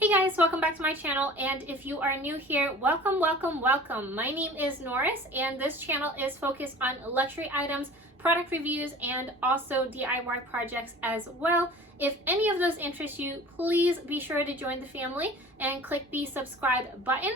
Hey guys, welcome back to my channel, and if you are new here, welcome. My name is Norris, and this channel is focused on luxury items, product reviews, and also DIY projects as well. If any of those interest you, please be sure to join the family and click the subscribe button.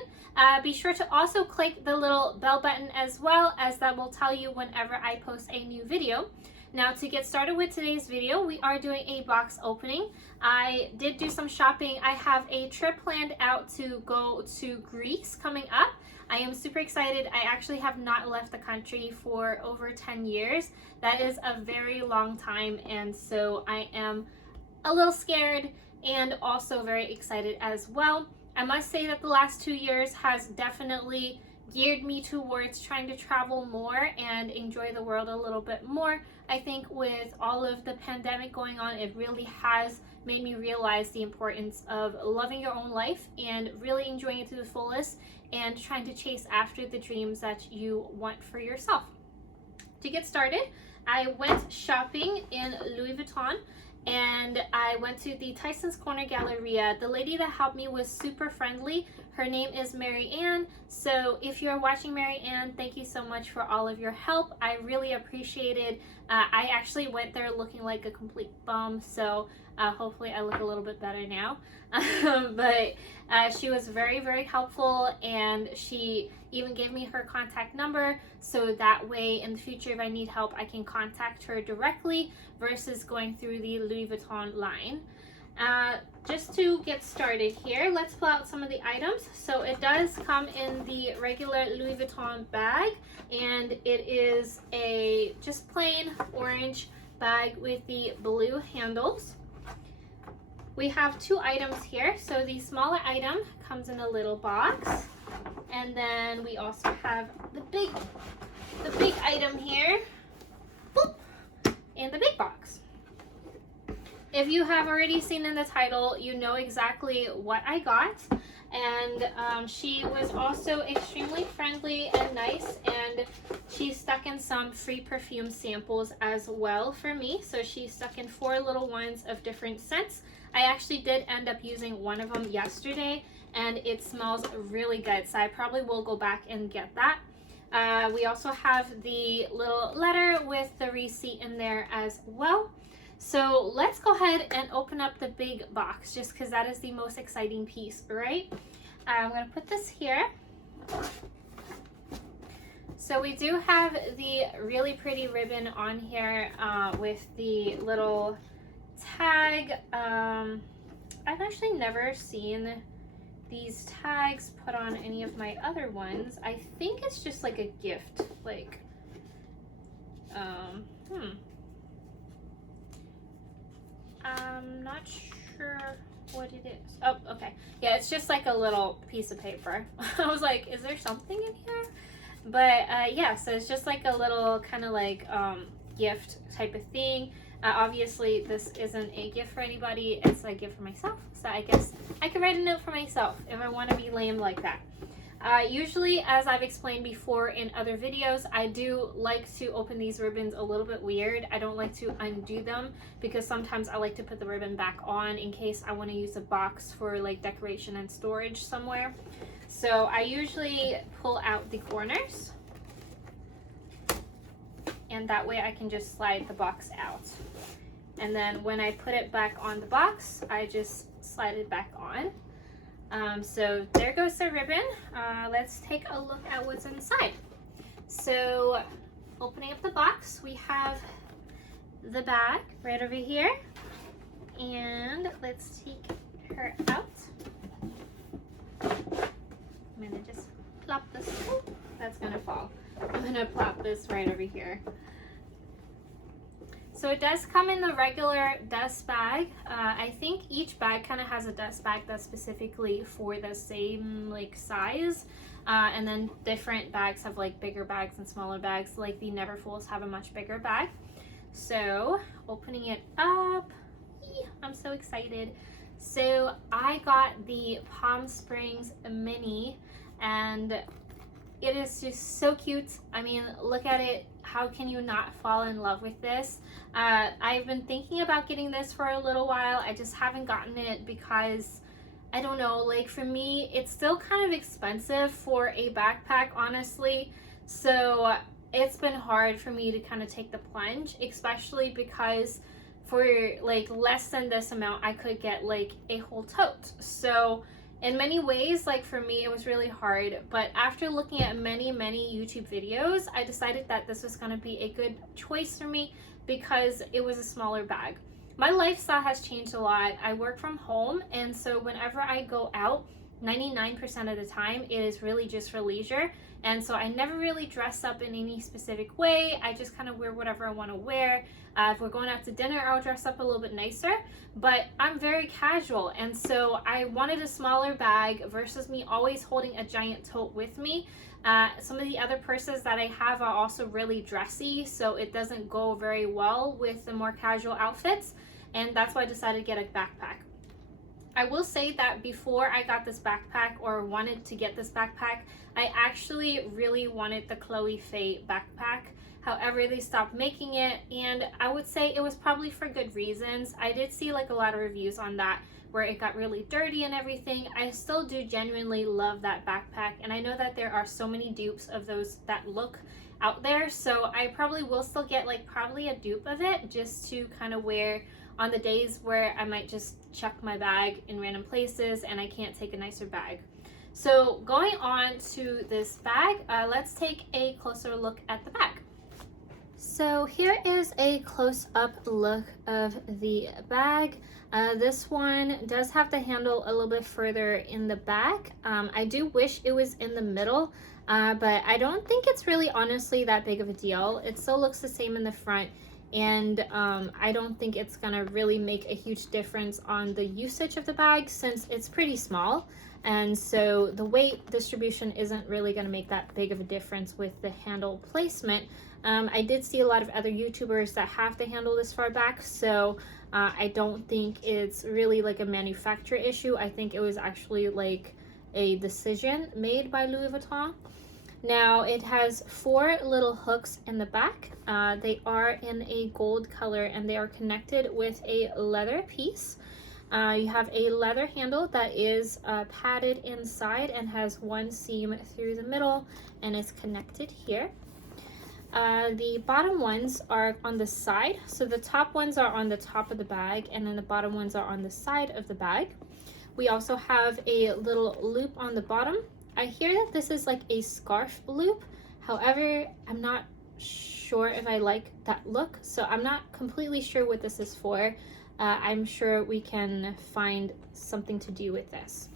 Be sure to also click the little bell button as well, as that will tell you whenever I post a new video. Now, to get started with today's video, we are doing a box opening. I did do some shopping. I have a trip planned out to go to Greece coming up. I am super excited. I actually have not left the country for over 10 years. That is a very long time, and so I am a little scared and also very excited as well. I must say that the last 2 years has definitely geared me towards trying to travel more and enjoy the world a little bit more. I think with all of the pandemic going on, it really has made me realize the importance of loving your own life and really enjoying it to the fullest and trying to chase after the dreams that you want for yourself. To get started, I went shopping in Louis Vuitton, and I went to the Tyson's Corner Galleria. The lady that helped me was super friendly. Her name is Mary Ann. So if you're watching, Mary Ann, thank you so much for all of your help. I really appreciate it. I actually went there looking like a complete bum, so hopefully I look a little bit better now. But she was very helpful, and she even gave me her contact number, so that way in the future if I need help I can contact her directly versus going through the Louis Vuitton line. Just to get started here, let's pull out some of the items. So it does come in the regular Louis Vuitton bag, and it is a just plain orange bag with the blue handles. We have two items here. So the smaller item comes in a little box, and then we also have the big item here, boop, in the big box. If you have already seen in the title, you know exactly what I got. And she was also extremely friendly and nice, and she stuck in some free perfume samples as well for me. So she stuck in 4 little ones of different scents. I actually did end up using one of them yesterday, and it smells really good, so I probably will go back and get that. We also have the little letter with the receipt in there as well. So let's go ahead and open up the big box, just because that is the most exciting piece, right? I'm going to put this here. So we do have the really pretty ribbon on here with the little tag. I've actually never seen these tags put on any of my other ones. I think it's just like a gift, like I'm not sure what it is. Oh, okay. Yeah, it's just like a little piece of paper. I was like, is there something in here? But yeah, so it's just like a little kind of like gift type of thing. Obviously, this isn't a gift for anybody. It's a gift for myself. So I guess I could write a note for myself if I want to be lame like that. Usually, as I've explained before in other videos, I do like to open these ribbons a little bit weird. I don't like to undo them because sometimes I like to put the ribbon back on in case I want to use a box for like decoration and storage somewhere. So I usually pull out the corners, and that way I can just slide the box out. And then when I put it back on the box, I just slide it back on. So there goes the ribbon. Let's take a look at what's inside. So opening up the box, we have the bag right over here, and let's take her out. I'm gonna just plop this. Oh, that's gonna fall. I'm gonna plop this right over here. So it does come in the regular dust bag. I think each bag kind of has a dust bag that's specifically for the same like size. And then different bags have like bigger bags and smaller bags. Like the Neverfulls have a much bigger bag. So opening it up, I'm so excited. So I got the Palm Springs Mini, and it is just so cute. I mean, look at it. How can you not fall in love with this? I've been thinking about getting this for a little while. I just haven't gotten it because I don't know, like for me, it's still kind of expensive for a backpack, honestly. So it's been hard for me to kind of take the plunge, especially because for like less than this amount, I could get like a whole tote. So in many ways, like for me, it was really hard. But after looking at many YouTube videos, I decided that this was going to be a good choice for me because it was a smaller bag. My lifestyle has changed a lot. I work from home, and so whenever I go out, 99% of the time it is really just for leisure. And so I never really dress up in any specific way. I just kind of wear whatever I want to wear. If we're going out to dinner, I'll dress up a little bit nicer, but I'm very casual. And so I wanted a smaller bag versus me always holding a giant tote with me. Some of the other purses that I have are also really dressy, so it doesn't go very well with the more casual outfits. And that's why I decided to get a backpack. I will say that before I got this backpack or wanted to get this backpack, I actually really wanted the Chloe Faye backpack. However, they stopped making it, and I would say it was probably for good reasons. I did see like a lot of reviews on that where it got really dirty and everything. I still do genuinely love that backpack, and I know that there are so many dupes of those that look out there, so I probably will still get like probably a dupe of it just to kind of wear on the days where I might just chuck my bag in random places and I can't take a nicer bag. So going on to this bag, let's take a closer look at the bag. So here is a close-up look of the bag. This one does have the handle a little bit further in the back. I do wish it was in the middle, but I don't think it's really honestly that big of a deal. It still looks the same in the front, and I don't think it's gonna really make a huge difference on the usage of the bag since it's pretty small, and so the weight distribution isn't really gonna make that big of a difference with the handle placement. I did see a lot of other YouTubers that have the handle this far back, so I don't think it's really like a manufacturer issue. I think it was actually like a decision made by Louis Vuitton. Now it has 4 little hooks in the back. They are in a gold color and they are connected with a leather piece. You have a leather handle that is padded inside and has 1 seam through the middle and is connected here. The bottom ones are on the side, so the top ones are on the top of the bag and then the bottom ones are on the side of the bag. We also have a little loop on the bottom. I hear that this is like a scarf loop, however I'm not sure if I like that look, so I'm not completely sure what this is for. I'm sure we can find something to do with this.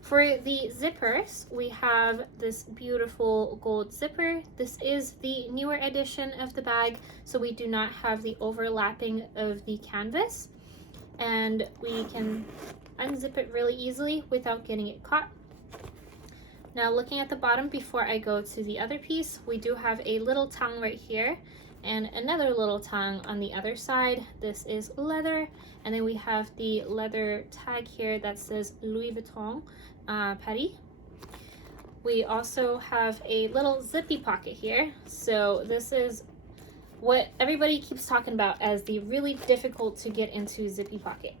For the zippers, we have this beautiful gold zipper. This is the newer edition of the bag, so we do not have the overlapping of the canvas. And we can unzip it really easily without getting it caught. Now looking at the bottom before I go to the other piece, we do have a little tongue right here and another little tongue on the other side. This is leather, and then we have the leather tag here that says Louis Vuitton Paris. We also have a little zippy pocket here. So this is what everybody keeps talking about as the really difficult to get into zippy pocket.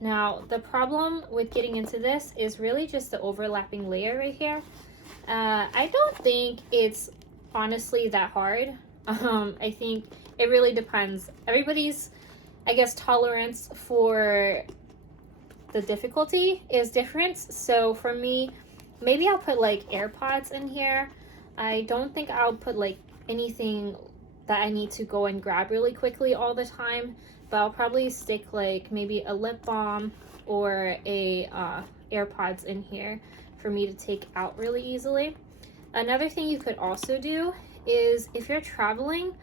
Now the problem with getting into this is really just the overlapping layer right here. I don't think it's honestly that hard. I think it really depends. Everybody's, I guess, tolerance for the difficulty is different. So for me, maybe I'll put like AirPods in here. I don't think I'll put like anything that I need to go and grab really quickly all the time, but I'll probably stick like maybe a lip balm or a AirPods in here for me to take out really easily. Another thing you could also do is if you're traveling,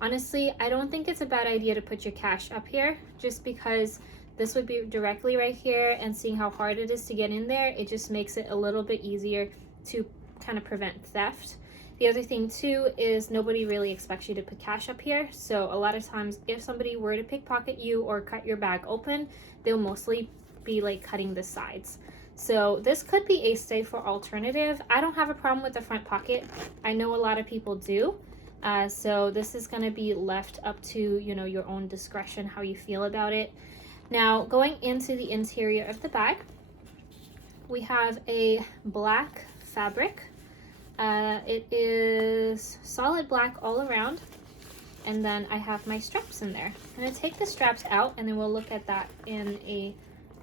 honestly, I don't think it's a bad idea to put your cash up here, just because this would be directly right here, and seeing how hard it is to get in there, it just makes it a little bit easier to kind of prevent theft. The other thing too is nobody really expects you to put cash up here, so a lot of times if somebody were to pickpocket you or cut your bag open, they'll mostly be like cutting the sides. So this could be a safer alternative. I don't have a problem with the front pocket. I know a lot of people do. So this is going to be left up to, you know, your own discretion, how you feel about it. Now going into the interior of the bag, we have a black fabric. It is solid black all around. And then I have my straps in there. I'm gonna take the straps out and then we'll look at that in a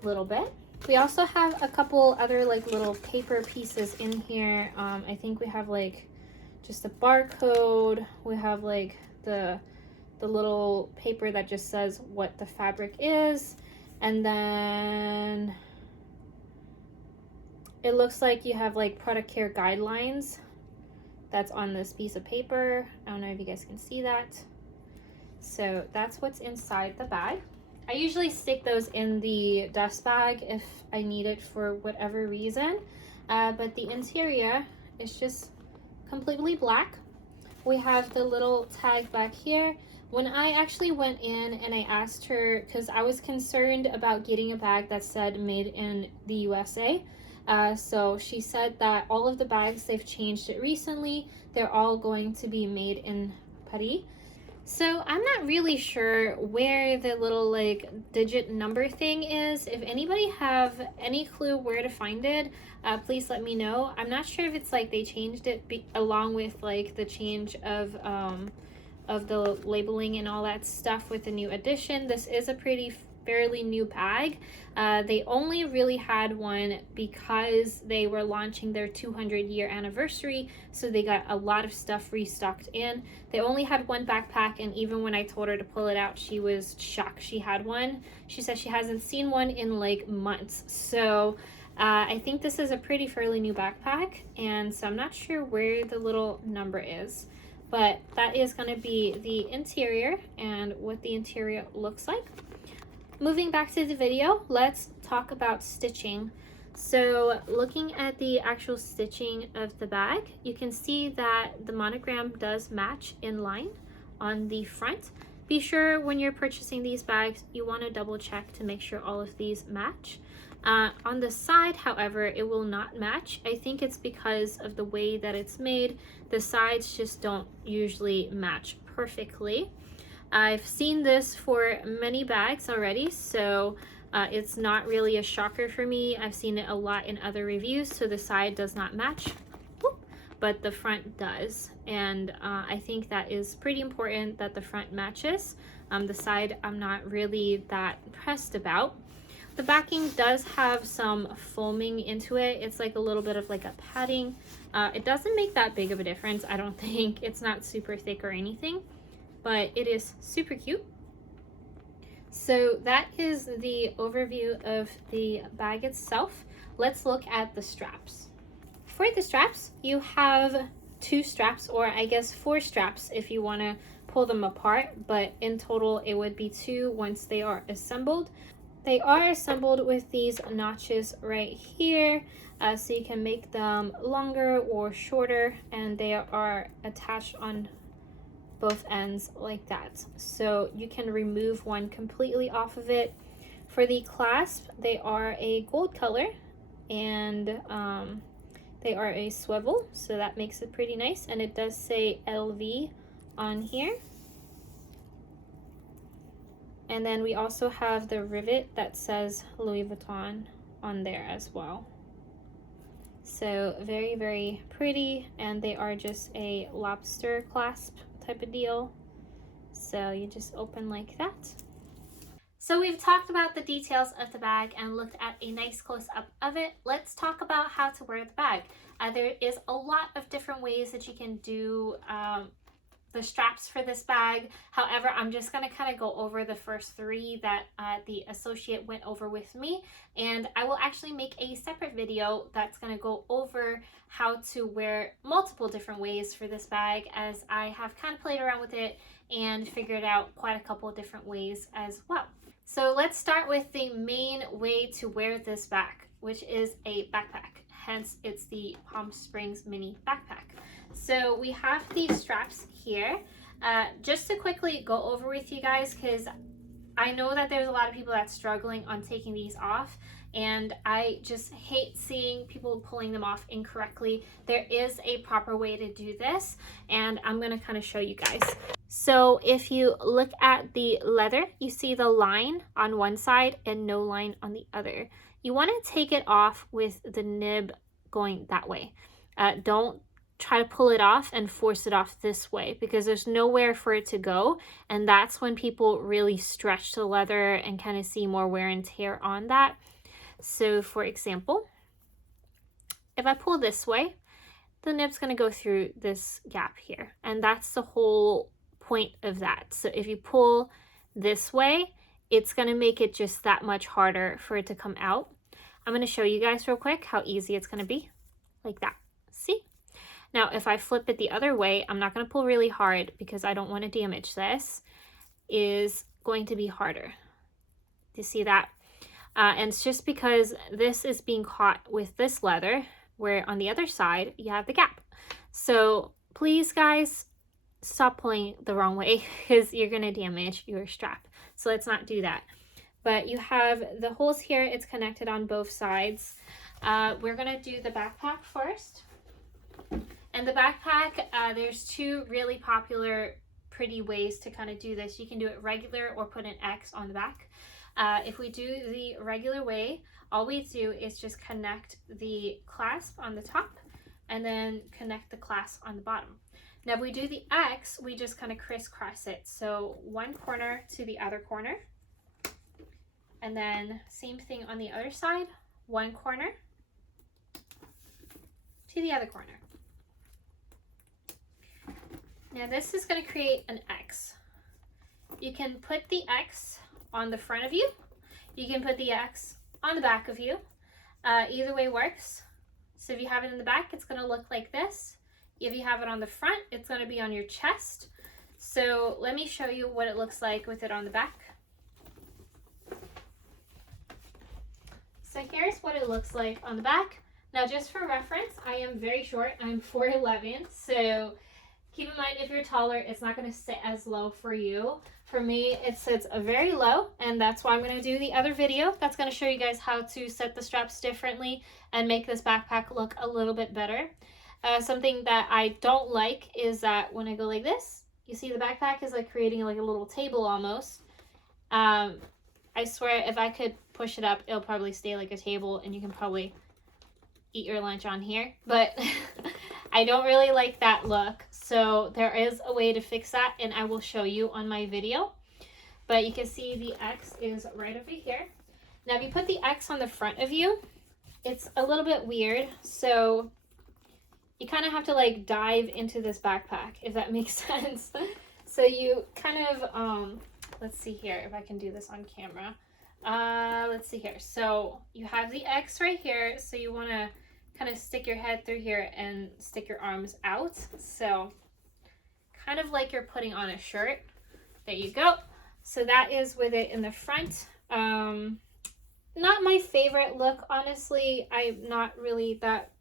little bit. We also have a couple other like little paper pieces in here. I think we have like just a barcode. We have like the little paper that just says what the fabric is. And then it looks like you have like product care guidelines that's on this piece of paper. I don't know if you guys can see that. So that's what's inside the bag. I usually stick those in the dust bag if I need it for whatever reason. But the interior is just completely black. We have the little tag back here. When I actually went in and I asked her, because I was concerned about getting a bag that said made in the USA. So she said that all of the bags, they've changed it recently. They're all going to be made in Paris. So I'm not really sure where the little like digit number thing is. If anybody have any clue where to find it, please let me know. I'm not sure if it's like they changed it along with like the change of the labeling and all that stuff with the new edition. This is a fairly new bag. They only really had one because they were launching their 200-year anniversary, so they got a lot of stuff restocked in. They only had one backpack, and even when I told her to pull it out, she was shocked she had one. She said she hasn't seen one in like months. So I think this is a fairly new backpack, and so I'm not sure where the little number is, but that is going to be the interior and what the interior looks like. Moving back to the video, let's talk about stitching. So looking at the actual stitching of the bag, you can see that the monogram does match in line on the front. Be sure when you're purchasing these bags, you want to double check to make sure all of these match. On the side, however, it will not match. I think it's because of the way that it's made. The sides just don't usually match perfectly. I've seen this for many bags already, so it's not really a shocker for me. I've seen it a lot in other reviews, so the side does not match, but the front does. And I think that is pretty important that the front matches. The side I'm not really that pressed about. The backing does have some foaming into it. It's like a little bit of like a padding. It doesn't make that big of a difference, I don't think. It's not super thick or anything, but it is super cute. So that is the overview of the bag itself. Let's look at the straps. For the straps, you have 2 straps, or I guess 4 straps if you want to pull them apart, but in total it would be 2 once they are assembled. They are assembled with these notches right here, so you can make them longer or shorter, and they are attached on both ends like that, so you can remove one completely off of it. For the clasp, they are a gold color, and they are a swivel, so that makes it pretty nice, and it does say LV on here. And then we also have the rivet that says Louis Vuitton on there as well. So very, very pretty, and they are just a lobster clasp type of deal. So you just open like that. So we've talked about the details of the bag and looked at a nice close-up of it. Let's talk about how to wear the bag. There is a lot of different ways that you can do the straps for this bag. However, I'm just going to kind of go over the first 3 that the associate went over with me, and I will actually make a separate video that's going to go over how to wear multiple different ways for this bag, as I have kind of played around with it and figured out quite a couple of different ways as well. So let's start with the main way to wear this bag, which is a backpack. Hence, it's the Palm Springs mini backpack. So we have these straps here. Just to quickly go over with you guys, because I know that there's a lot of people that's struggling on taking these off, and I just hate seeing people pulling them off incorrectly. There is a proper way to do this, and I'm going to kind of show you guys. So if you look at the leather, you see the line on one side and no line on the other. you want to take it off with the nib going that way. Don't try to pull it off and force it off this way, because there's nowhere for it to go, and that's when people really stretch the leather and kind of see more wear and tear on that. So for example, if I pull this way, the nib's going to go through this gap here, and that's the whole point of that. So if you pull this way, it's going to make it just that much harder for it to come out. I'm going to show you guys real quick how easy it's going to be, like that. See? Now, if I flip it the other way, I'm not going to pull really hard because I don't want to damage this. Is going to be harder. Do you see that? And it's just because this is being caught with this leather, where on the other side, you have the gap. So please, guys, stop pulling the wrong way because you're going to damage your strap. So let's not do that. But you have the holes here. It's connected on both sides. We're going to do the backpack first. And the backpack, there's two really popular, pretty ways to kind of do this. You can do it regular or put an X on the back. If we do the regular way, all we do is just connect the clasp on the top and then connect the clasp on the bottom. Now if we do the X, we just kind of crisscross it. So one corner to the other corner. And then same thing on the other side, one corner to the other corner. Now this is going to create an X. You can put the X on the front of you. You can put the X on the back of you. Either way works. So if you have it in the back, it's going to look like this. If you have it on the front, it's going to be on your chest. So let me show you what it looks like with it on the back. So here's what it looks like on the back. Now just for reference, I am very short. I'm 4'11", so keep in mind, if you're taller, it's not going to sit as low for you. For me, it sits very low, and that's why I'm going to do the other video that's going to show you guys how to set the straps differently and make this backpack look a little bit better. Something that I don't like is that when I go like this, you see the backpack is like creating like a little table almost. I swear if I could push it up, it'll probably stay like a table, and you can probably eat your lunch on here, but I don't really like that look. So there is a way to fix that, and I will show you on my video. But you can see the X is right over here. Now if you put the X on the front of you, it's a little bit weird. So you kind of have to like dive into this backpack, if that makes sense. So you kind of, let's see here if I can do this on camera. Let's see here. So you have the X right here. So you want to kind of stick your head through here and stick your arms out. So kind of like you're putting on a shirt. There you go. So that is with it in the front. Not my favorite look, honestly. I'm not really that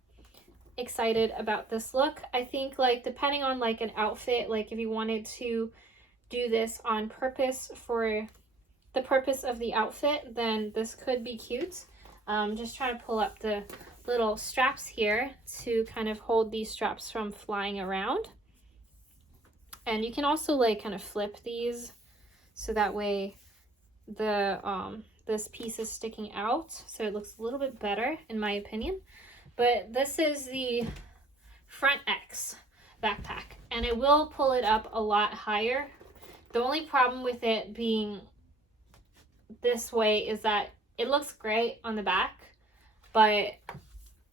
excited about this look. I think like depending on like an outfit, like if you wanted to do this on purpose for the purpose of the outfit, then this could be cute. Just trying to pull up the little straps here to kind of hold these straps from flying around. And you can also like kind of flip these so that way the this piece is sticking out, so it looks a little bit better in my opinion. But this is the front X backpack, and it will pull it up a lot higher. The only problem with it being this way is that it looks great on the back, but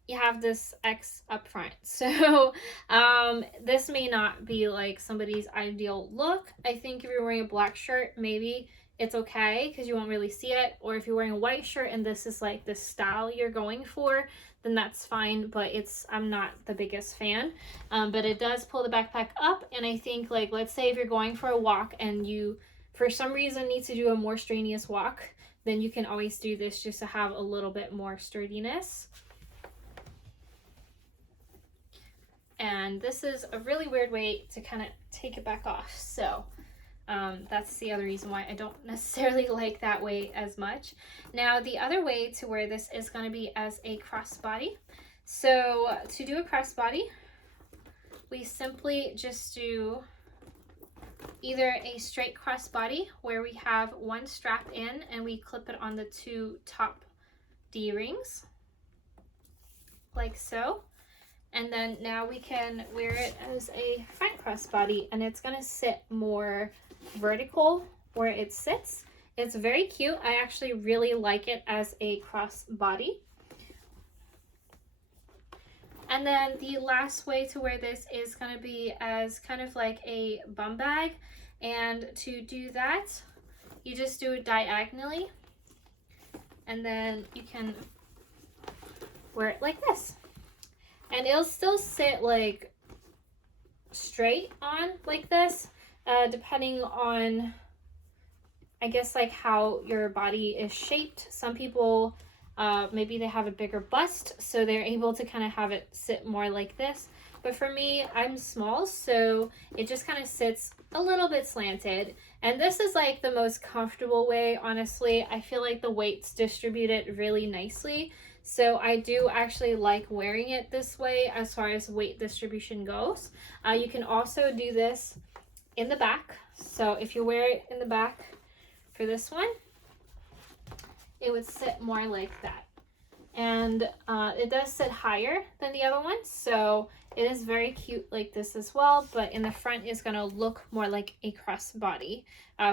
you have this X up front. So this may not be like somebody's ideal look. I think if you're wearing a black shirt, maybe it's okay because you won't really see it. Or if you're wearing a white shirt and this is like the style you're going for, then that's fine. But I'm not the biggest fan. But it does pull the backpack up. And I think like, let's say if you're going for a walk and you for some reason need to do a more strenuous walk, then you can always do this just to have a little bit more sturdiness. And this is a really weird way to kind of take it back off. So that's the other reason why I don't necessarily like that way as much. Now the other way to wear this is going to be as a crossbody. So to do a crossbody, we simply just do either a straight crossbody where we have one strap in and we clip it on the two top D-rings, like so. And then now we can wear it as a front crossbody, and it's gonna sit more vertical where it sits. It's very cute. I actually really like it as a crossbody. And then the last way to wear this is going to be as kind of like a bum bag. And to do that, you just do it diagonally. And then you can wear it like this. And it'll still sit like straight on like this, depending on, I guess, like how your body is shaped. Some people, maybe they have a bigger bust, so they're able to kind of have it sit more like this. But for me, I'm small, so it just kind of sits a little bit slanted. And this is like the most comfortable way, honestly. I feel like the weight's distributed really nicely. So I do actually like wearing it this way as far as weight distribution goes. You can also do this in the back. So if you wear it in the back for this one, it would sit more like that. And it does sit higher than the other one, so it is very cute like this as well, but in the front is going to look more like a crossbody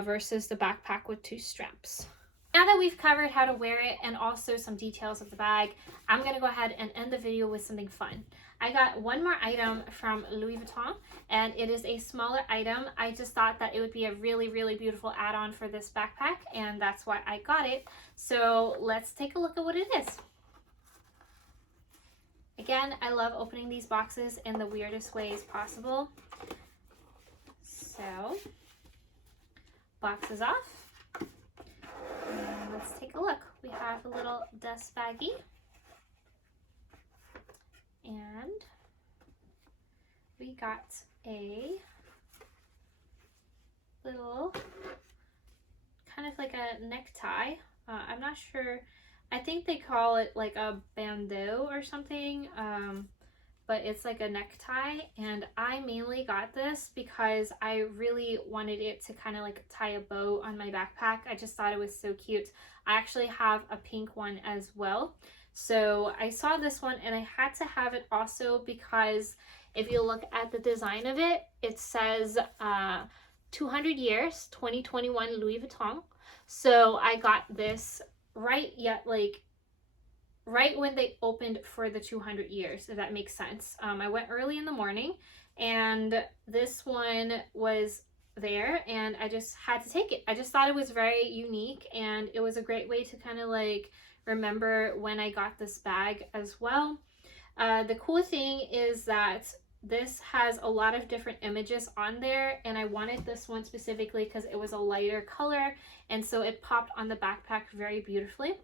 versus the backpack with 2 straps. Now that we've covered how to wear it and also some details of the bag, I'm going to go ahead and end the video with something fun. I got one more item from Louis Vuitton, and it is a smaller item. I just thought that it would be a really, really beautiful add-on for this backpack, and that's why I got it. So let's take a look at what it is. Again, I love opening these boxes in the weirdest ways possible. So, box is off. And let's take a look. We have a little dust baggie. And we got a little, kind of like a necktie. I'm not sure. I think they call it like a bandeau or something, but it's like a necktie. And I mainly got this because I really wanted it to kind of like tie a bow on my backpack. I just thought it was so cute. I actually have a pink one as well. So I saw this one and I had to have it also because if you look at the design of it, it says 200 years, 2021 Louis Vuitton. So I got this right when they opened for the 200 years, if that makes sense. I went early in the morning and this one was there and I just had to take it. I just thought it was very unique and it was a great way to kind of like remember when I got this bag as well. The cool thing is that this has a lot of different images on there, and I wanted this one specifically because it was a lighter color, and so it popped on the backpack very beautifully.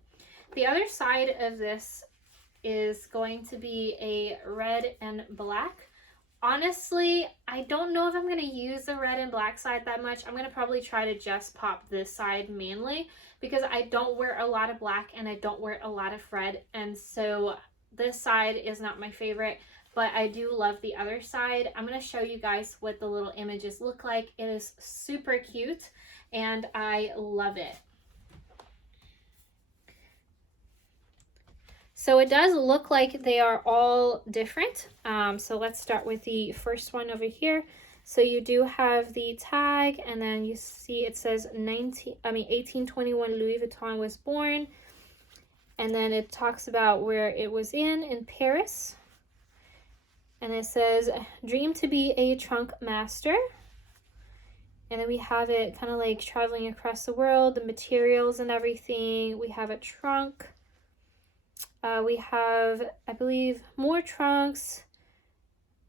The other side of this is going to be a red and black. Honestly, I don't know if I'm going to use the red and black side that much. I'm going to probably try to just pop this side mainly because I don't wear a lot of black and I don't wear a lot of red, and so this side is not my favorite. But I do love the other side. I'm going to show you guys what the little images look like. It is super cute and I love it. So it does look like they are all different. So let's start with the first one over here. So you do have the tag, and then you see it says 1821 Louis Vuitton was born. And then it talks about where it was in Paris. And it says, dream to be a trunk master. And then we have it kind of like traveling across the world, the materials and everything. We have a trunk. We have, I believe, more trunks.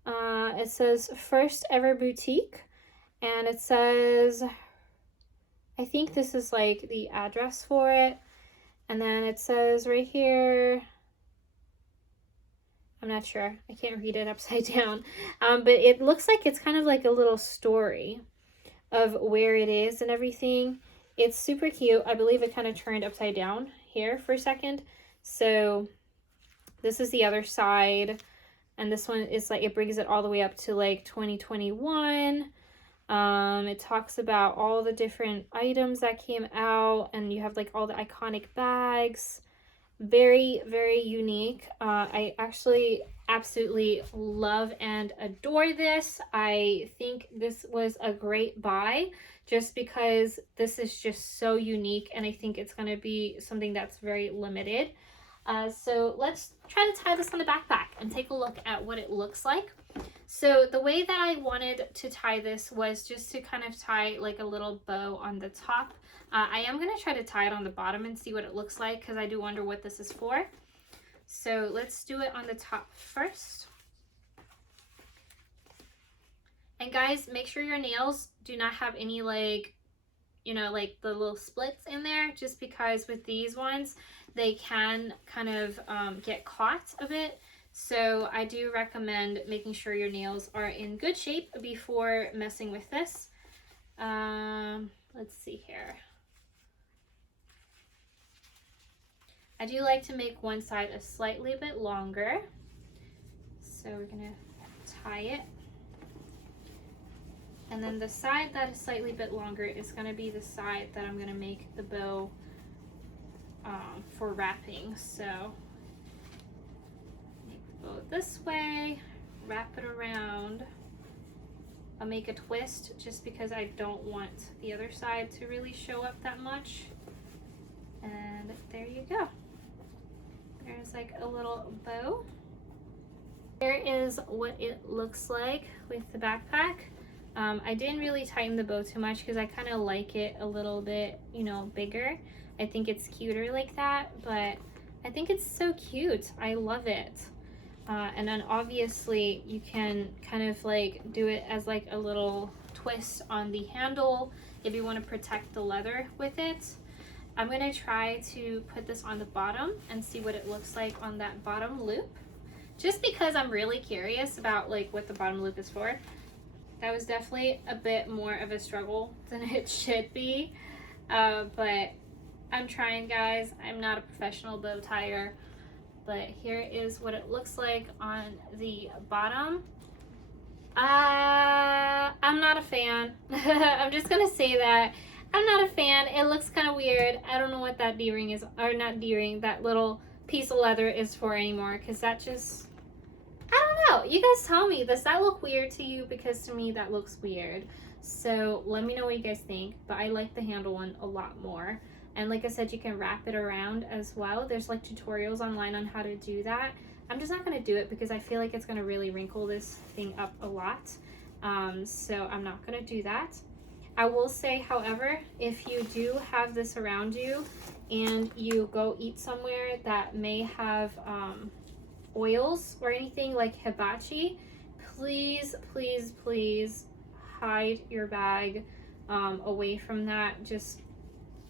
It says first ever boutique. And it says, I think this is like the address for it. And then it says right here, I'm not sure. I can't read it upside down. But it looks like it's kind of like a little story of where it is and everything. It's super cute. I believe it kind of turned upside down here for a second. So this is the other side. And this one is like, it brings it all the way up to like 2021. It talks about all the different items that came out. And you have like all the iconic bags. Very, very unique. I actually absolutely love and adore this. I think this was a great buy just because this is just so unique, and I think it's going to be something that's very limited. So let's try to tie this on the backpack and take a look at what it looks like. So the way that I wanted to tie this was just to kind of tie like a little bow on the top. I am going to try to tie it on the bottom and see what it looks like, because I do wonder what this is for. So let's do it on the top first. And guys, make sure your nails do not have any like, you know, like the little splits in there, just because with these ones, they can kind of get caught a bit. So I do recommend making sure your nails are in good shape before messing with this. Let's see here. I do like to make one side a slightly bit longer. So we're gonna tie it. And then the side that is slightly bit longer is gonna be the side that I'm gonna make the bow for wrapping. So make the bow this way, wrap it around. I'll make a twist just because I don't want the other side to really show up that much. And there you go. There's like a little bow. Here is what it looks like with the backpack. I didn't really tighten the bow too much because I kind of like it a little bit, you know, bigger. I think it's cuter like that, but I think it's so cute. I love it. And then obviously you can kind of like do it as like a little twist on the handle if you want to protect the leather with it. I'm going to try to put this on the bottom and see what it looks like on that bottom loop, just because I'm really curious about like what the bottom loop is for. That was definitely a bit more of a struggle than it should be, but I'm trying, guys. I'm not a professional bow tyer, but here is what it looks like on the bottom. I'm not a fan. I'm just gonna say that. I'm not a fan. It looks kind of weird. I don't know what that D-ring is, or not D-ring, that little piece of leather is for anymore, because that just, I don't know. You guys tell me, does that look weird to you? Because to me, that looks weird. So let me know what you guys think, but I like the handle one a lot more. And like I said, you can wrap it around as well. There's like tutorials online on how to do that. I'm just not going to do it because I feel like it's going to really wrinkle this thing up a lot. So I'm not going to do that. I will say, however, if you do have this around you and you go eat somewhere that may have oils or anything like hibachi, please, please, please hide your bag away from that. Just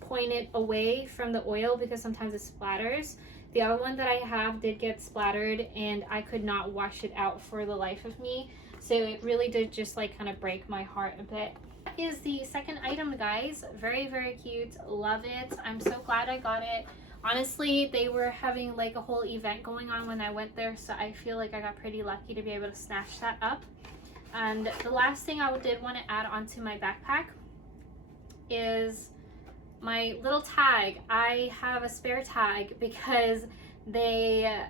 point it away from the oil because sometimes it splatters. The other one that I have did get splattered and I could not wash it out for the life of me. So it really did just like kind of break my heart a bit. That is the second item, guys. Very, very cute. Love it. I'm so glad I got it. Honestly, they were having like a whole event going on when I went there, so I feel like I got pretty lucky to be able to snatch that up. And the last thing I did want to add onto my backpack is my little tag. I have a spare tag because they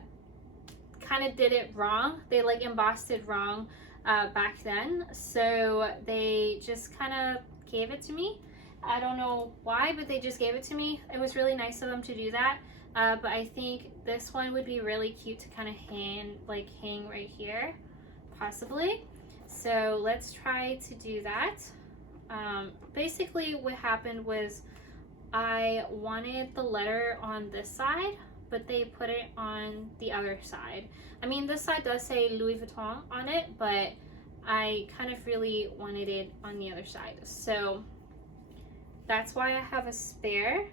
kind of did it wrong. They like embossed it wrong back then, so they just kind of gave it to me. I don't know why, but they just gave it to me. It was really nice of them to do that, but I think this one would be really cute to kind of hang right here, possibly. So let's try to do that. Basically what happened was I wanted the letter on this side, but they put it on the other side. I mean, this side does say Louis Vuitton on it, but I kind of really wanted it on the other side. So that's why I have a spare.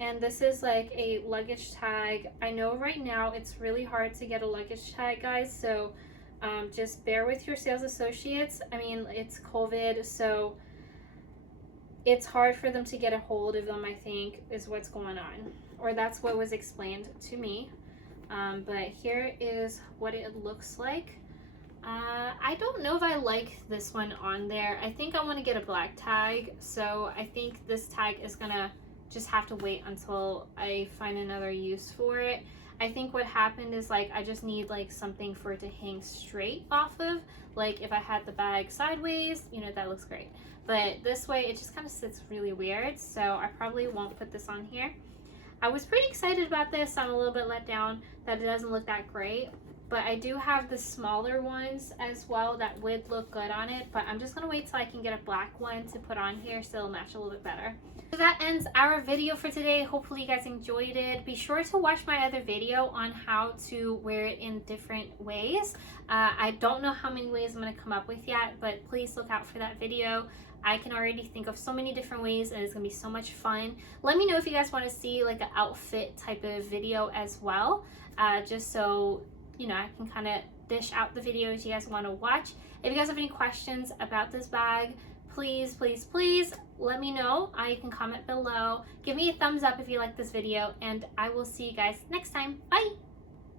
And this is like a luggage tag. I know right now it's really hard to get a luggage tag, guys, so just bear with your sales associates. I mean, it's COVID, so it's hard for them to get a hold of them, I think, is what's going on. Or that's what was explained to me. But here is what it looks like. I don't know if I like this one on there. I think I want to get a black tag. So I think this tag is going to just have to wait until I find another use for it. I think what happened is like I just need like something for it to hang straight off of. Like if I had the bag sideways, you know, that looks great. But this way it just kind of sits really weird, so I probably won't put this on here. I was pretty excited about this. I'm a little bit let down that it doesn't look that great, but I do have the smaller ones as well that would look good on it, but I'm just gonna wait till I can get a black one to put on here so it'll match a little bit better. So that ends our video for today. Hopefully you guys enjoyed it. Be sure to watch my other video on how to wear it in different ways. I don't know how many ways I'm going to come up with yet, but please look out for that video. I can already think of so many different ways and it's going to be so much fun. Let me know if you guys want to see like an outfit type of video as well, just so you know I can kind of dish out the videos you guys want to watch. If you guys have any questions about this bag, please let me know. You can comment below. Give me a thumbs up if you like this video, and I will see you guys next time. Bye!